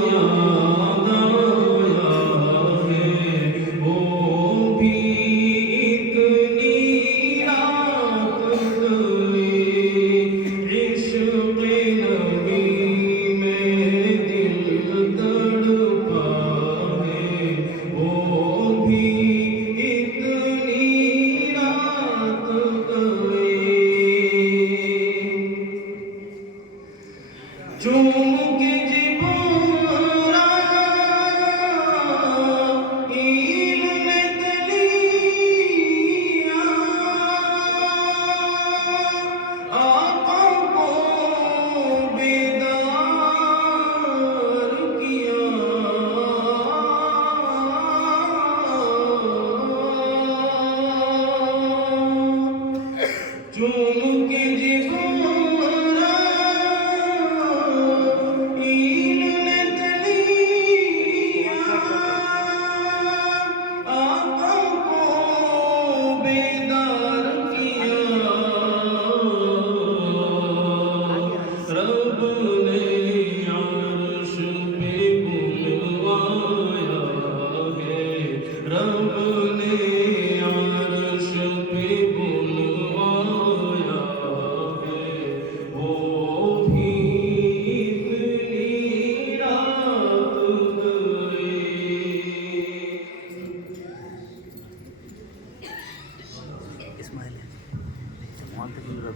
याद आया है वो भी इतनी रात गई इश्क़ नबी में दिल तड़पा है वो भी इतनी रात गई चूम के जिबोरा ईल ने तलिया आका को बेदार किया चूम के जिबोरा रब ने अर्श पे बुलवाया है रब